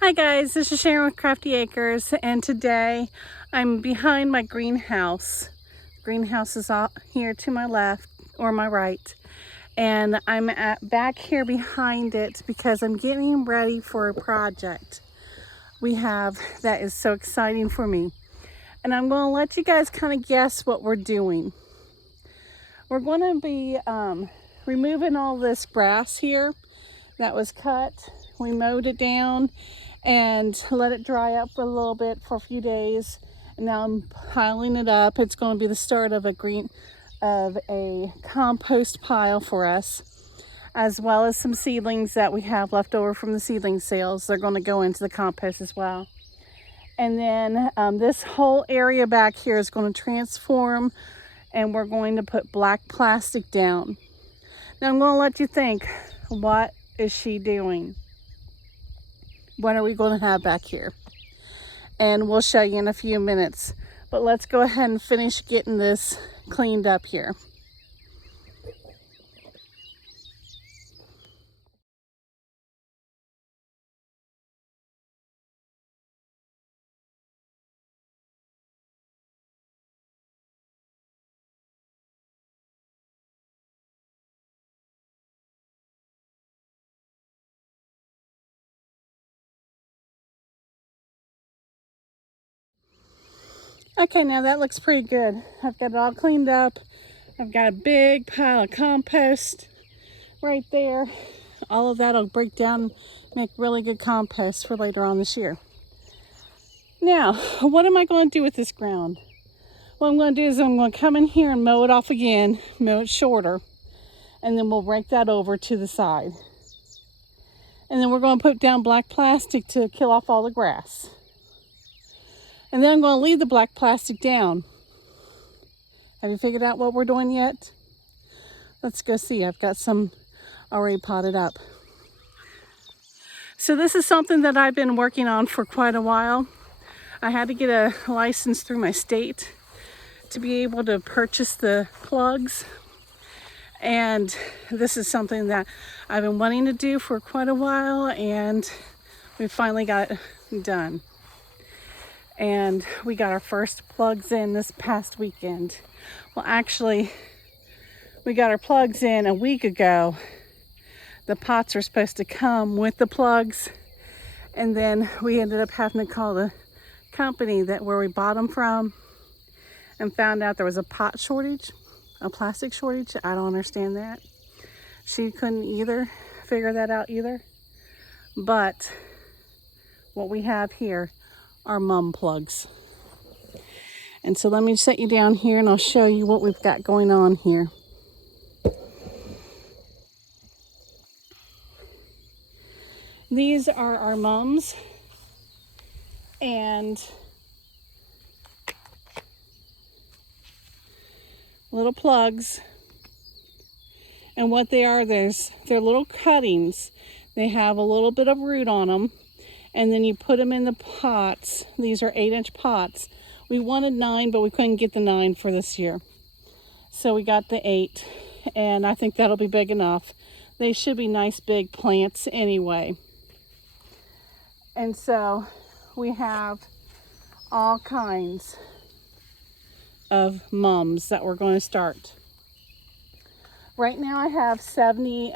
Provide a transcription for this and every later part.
Hi guys, this is Sharon with Krafty Acres, and today I'm behind my greenhouse. The greenhouse is out here to my left or my right, and I'm back here behind it because I'm getting ready for a project we have that is so exciting for me. And I'm going to let you guys kind of guess what we're doing. We're going to be removing all this grass here that was cut. We mowed it down and let it dry up for a little bit for a few days, and now I'm piling it up. It's going to be the start of a compost pile for us, as well as some seedlings that we have left over from the seedling sales. They're going to go into the compost as well. And then this whole area back here is going to transform, and we're going to put black plastic down. Now I'm going to let you think, what is she doing? What are we going to have back here? And we'll show you in a few minutes. But let's go ahead and finish getting this cleaned up here. Okay, now that looks pretty good. I've got it all cleaned up. I've got a big pile of compost right there. All of that will break down, make really good compost for later on this year. Now, what am I going to do with this ground? What I'm going to do is I'm going to come in here and mow it off again, mow it shorter, and then we'll rake that over to the side. And then we're going to put down black plastic to kill off all the grass. And then I'm going to leave the black plastic down. Have you figured out what we're doing yet? Let's go see. I've got some already potted up. So this is something that I've been working on for quite a while. I had to get a license through my state to be able to purchase the plugs. And this is something that I've been wanting to do for quite a while, and we finally got it done. And we got our first plugs in this past weekend. Well, actually, we got our plugs in a week ago. The pots were supposed to come with the plugs, and then we ended up having to call the company where we bought them from and found out there was a pot shortage, a plastic shortage. I don't understand that. She couldn't either figure that out either. But what we have here are mum plugs. And so let me set you down here and I'll show you what we've got going on here. These are our mums, and little plugs. And what they are, they're little cuttings. They have a little bit of root on them, and then you put them in the pots. These are 8-inch pots. We wanted 9, but we couldn't get the 9 for this year. So we got the 8, and I think that'll be big enough. They should be nice big plants anyway. And so we have all kinds of mums that we're going to start. Right now I have 70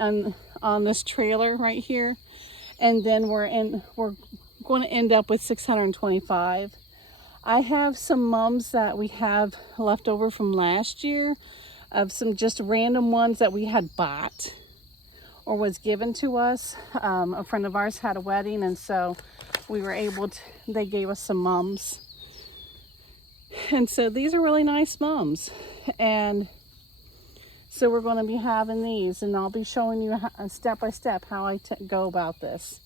on this trailer right here, and then we're going to end up with 625. I have some mums that we have left over from last year, of some just random ones that we had bought or was given to us. A friend of ours had a wedding, and so we were able to, they gave us some mums. And so these are really nice mums. And so we're going to be having these, and I'll be showing you step by step how I go about this.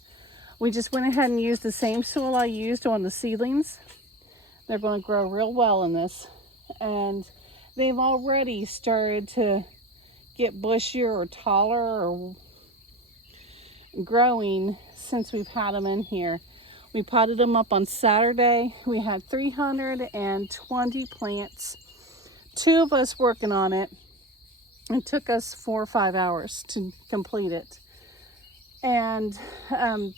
We just went ahead and used the same soil I used on the seedlings. They're going to grow real well in this, and they've already started to get bushier or taller or growing since we've had them in here. We potted them up on Saturday. We had 320 plants, 2 of us working on it. It took us 4 or 5 hours to complete it. And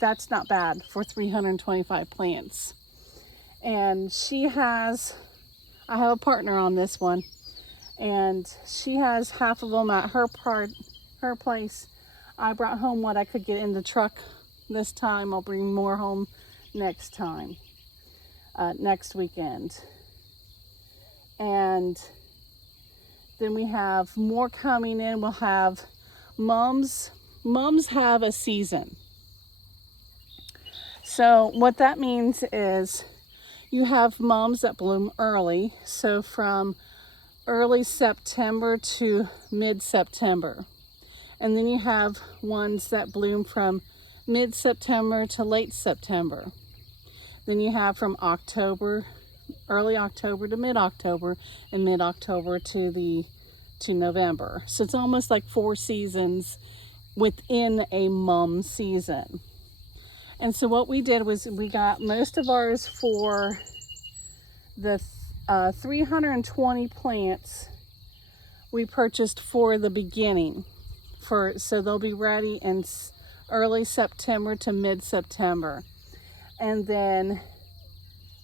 that's not bad for 325 plants. And I have a partner on this one, and she has half of them at her place. I brought home what I could get in the truck this time. I'll bring more home next time, next weekend. And then we have more coming in. We'll have mums. Mums have a season. So what that means is you have mums that bloom early. So from early September to mid-September. And then you have ones that bloom from mid-September to late September. Then you have from early October to mid-October, and mid-October to November. So it's almost like 4 seasons within a mum season. And so what we did was we got most of ours for the 320 plants we purchased for the beginning, so they'll be ready in early September to mid-September. And then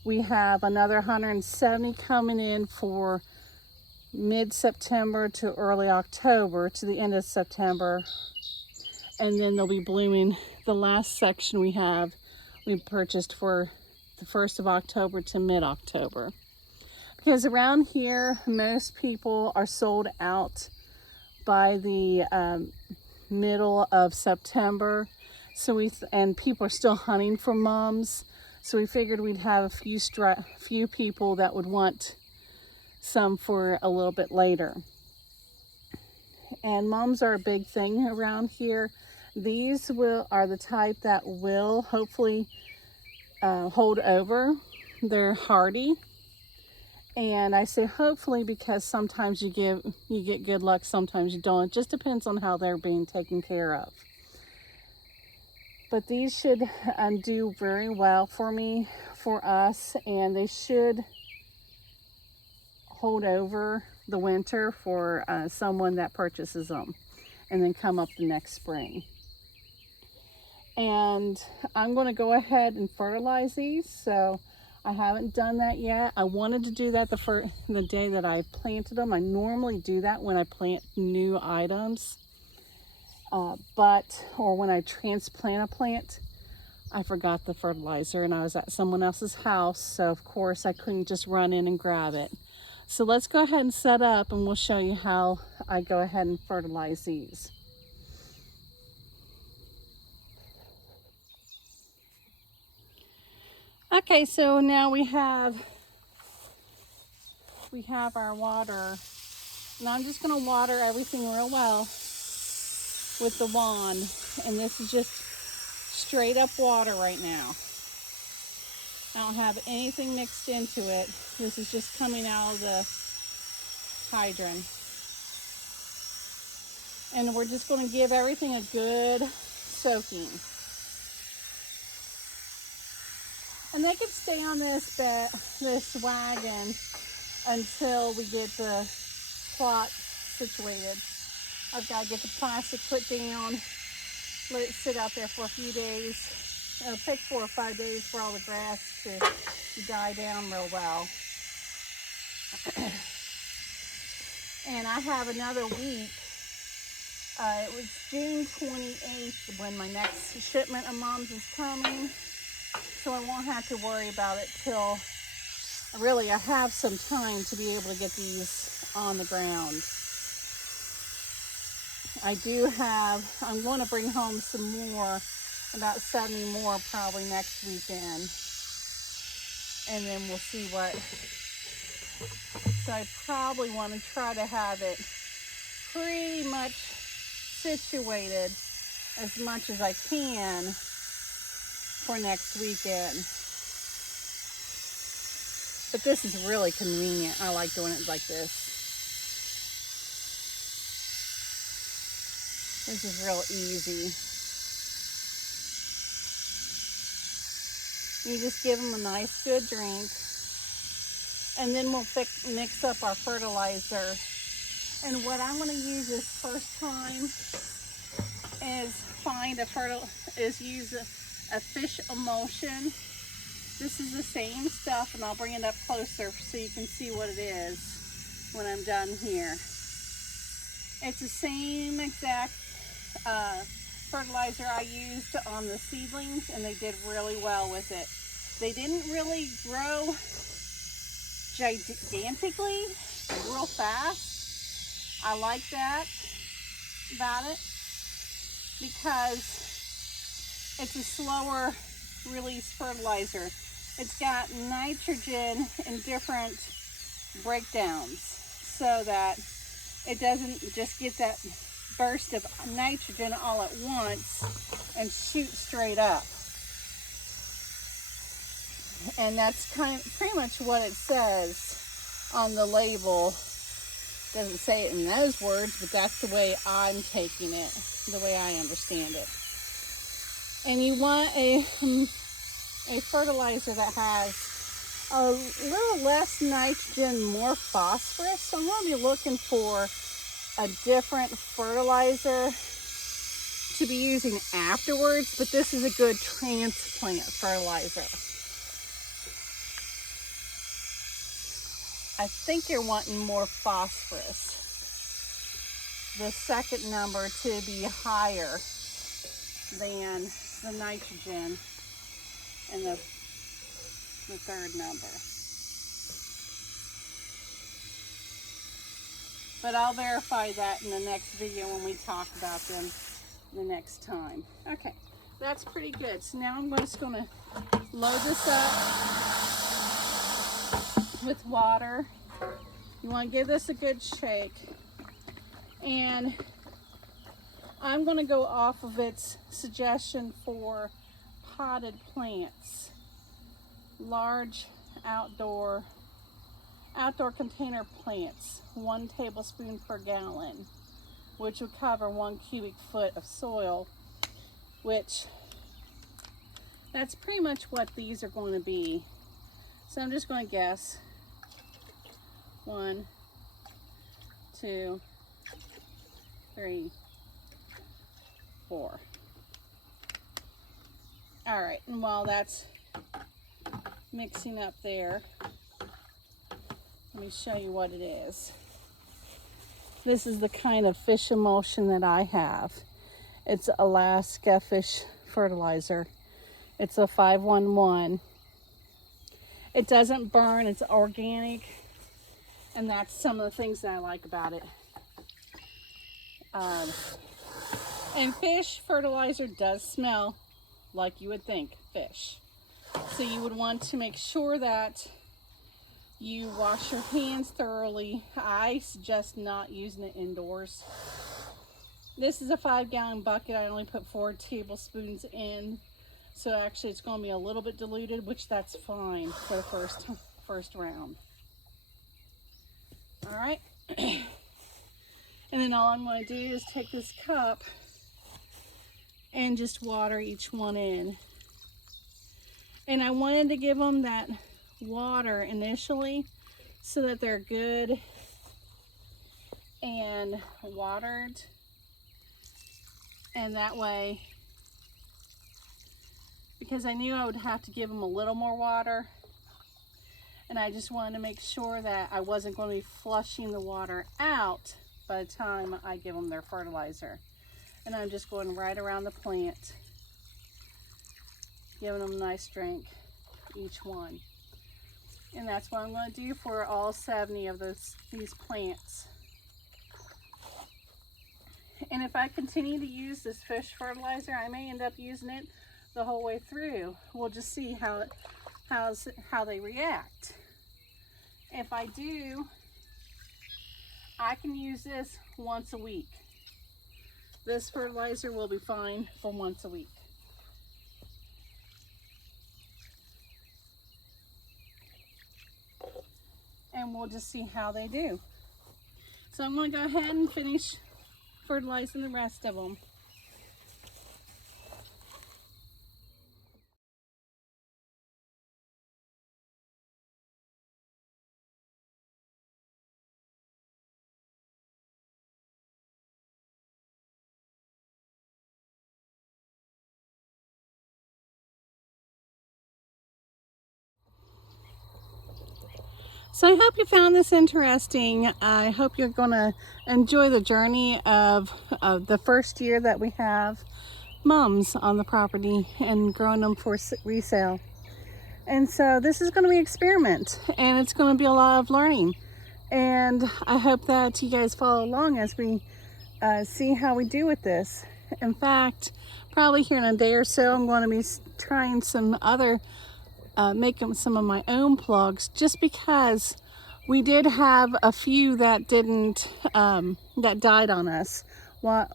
we have another 170 coming in for mid-September to early October to the end of September. And then they'll be blooming. The last section we purchased for the 1st of October to mid-October. Because around here, most people are sold out by the middle of September. And people are still hunting for mums. So we figured we'd have a few people that would want some for a little bit later. And mums are a big thing around here. These are the type that will hopefully hold over. They're hardy. And I say hopefully because sometimes you get good luck, sometimes you don't. It just depends on how they're being taken care of. But these should do very well for us, and they should hold over the winter for someone that purchases them, and then come up the next spring. And I'm going to go ahead and fertilize these. So I haven't done that yet. I wanted to do that the day that I planted them. I normally do that when I plant new items, or when I transplant a plant. I forgot the fertilizer and I was at someone else's house, so of course I couldn't just run in and grab it. So let's go ahead and set up, and we'll show you how I go ahead and fertilize these. Okay, so now we have our water, and I'm just going to water everything real well with the wand, and this is just straight up water right now. I don't have anything mixed into it. This is just coming out of the hydrant. And we're just going to give everything a good soaking. And they can stay on this wagon until we get the plot situated. I've got to get the plastic put down, let it sit out there for a few days. It'll take 4 or 5 days for all the grass to die down real well. And I have another week. It was June 28th when my next shipment of mums is coming. So I won't have to worry about it till really I have some time to be able to get these on the ground. I'm going to bring home some more, about 70 more probably next weekend. And then we'll see what. So I probably want to try to have it pretty much situated as much as I can for next weekend. But this is really convenient. I like doing it like this. This is real easy. You just give them a nice good drink, and then we'll mix up our fertilizer. And what I'm going to use this first time is use a fish emulsion. This is the same stuff, and I'll bring it up closer so you can see what it is when I'm done here. It's the same exact fertilizer I used on the seedlings, and they did really well with it. They didn't really grow gigantically, real fast. I like that about it because it's a slower release fertilizer. It's got nitrogen in different breakdowns so that it doesn't just get that burst of nitrogen all at once and shoot straight up. And that's pretty much what it says on the label. Doesn't say it in those words, but that's the way I'm taking it, the way I understand it. And you want a fertilizer that has a little less nitrogen, more phosphorus. So I'm going to be looking for a different fertilizer to be using afterwards, but this is a good transplant fertilizer. I think you're wanting more phosphorus. The second number to be higher than the nitrogen and the third number. But I'll verify that in the next video when we talk about them the next time. Okay, that's pretty good. So now I'm just going to load this up with water. You want to give this a good shake. And I'm going to go off of its suggestion for potted plants. Large outdoor container plants, 1 tablespoon per gallon, which would cover 1 cubic foot of soil, which that's pretty much what these are going to be. So I'm just going to guess 1, 2, 3, 4. All right, and while that's mixing up there, let me show you what it is. This is the kind of fish emulsion that I have. It's Alaska fish fertilizer. It's a 511. It doesn't burn, it's organic, and that's some of the things that I like about it. And fish fertilizer does smell like you would think fish. So you would want to make sure that you wash your hands thoroughly. I suggest not using it indoors. This is a 5-gallon bucket. I only put 4 tablespoons in. So actually it's going to be a little bit diluted, which that's fine for the first round. All right. And then all I'm going to do is take this cup and just water each one in. And I wanted to give them that water initially so that they're good and watered, and that way, because I knew I would have to give them a little more water, and I just wanted to make sure that I wasn't going to be flushing the water out by the time I give them their fertilizer. And I'm just going right around the plant, giving them a nice drink, each one. And that's what I'm going to do for all 70 of these plants. And if I continue to use this fish fertilizer, I may end up using it the whole way through. We'll just see how they react. If I do, I can use this once a week. This fertilizer will be fine for once a week. And we'll just see how they do. So I'm going to go ahead and finish fertilizing the rest of them. So I hope you found this interesting. I hope you're going to enjoy the journey of the first year that we have mums on the property and growing them for resale. And so this is going to be an experiment, and it's going to be a lot of learning. And I hope that you guys follow along as we see how we do with this. In fact, probably here in a day or so, I'm going to be trying some other making some of my own plugs, just because we did have a few that didn't that died on us while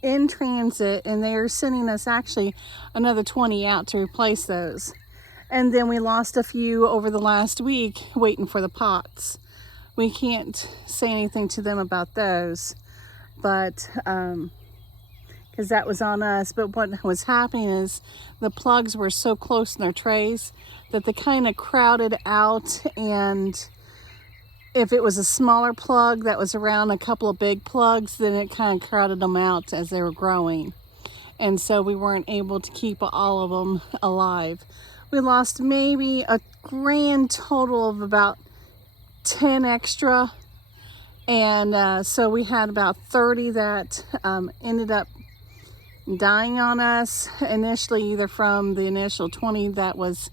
in transit, and they're sending us actually another 20 out to replace those. And then we lost a few over the last week waiting for the pots. We can't say anything to them about those, but because that was on us. But what was happening is the plugs were so close in their trays that they kind of crowded out, and if it was a smaller plug that was around a couple of big plugs, then it kind of crowded them out as they were growing. And so we weren't able to keep all of them alive. We lost maybe a grand total of about 10 extra. And so we had about 30 that ended up dying on us initially, either from the initial 20 that was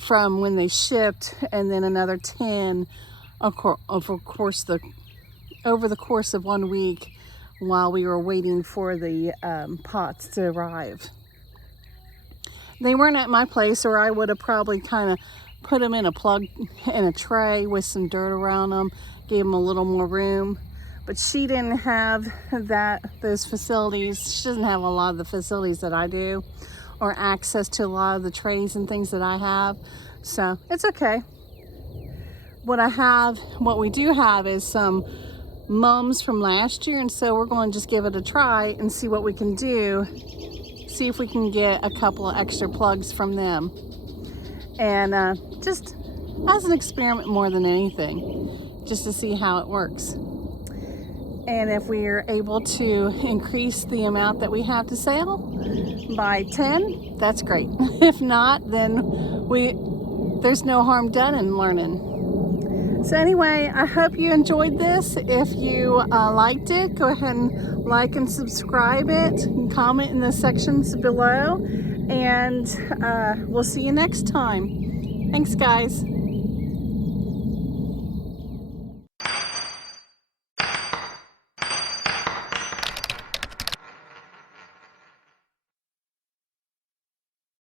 from when they shipped, and then another 10 over the course of 1 week while we were waiting for the pots to arrive. They weren't at my place, or I would have probably kind of put them in a plug in a tray with some dirt around them, gave them a little more room. But she didn't have those facilities. She doesn't have a lot of the facilities that I do, or access to a lot of the trays and things that I have. So it's okay. What we do have is some mums from last year, and so we're going to just give it a try and see what we can do. See if we can get a couple of extra plugs from them. And just as an experiment more than anything, just to see how it works. And if we are able to increase the amount that we have to sell by 10, that's great. If not, then there's no harm done in learning. So anyway, I hope you enjoyed this. If you liked it, go ahead and like and subscribe it, and comment in the sections below, and we'll see you next time. Thanks, guys.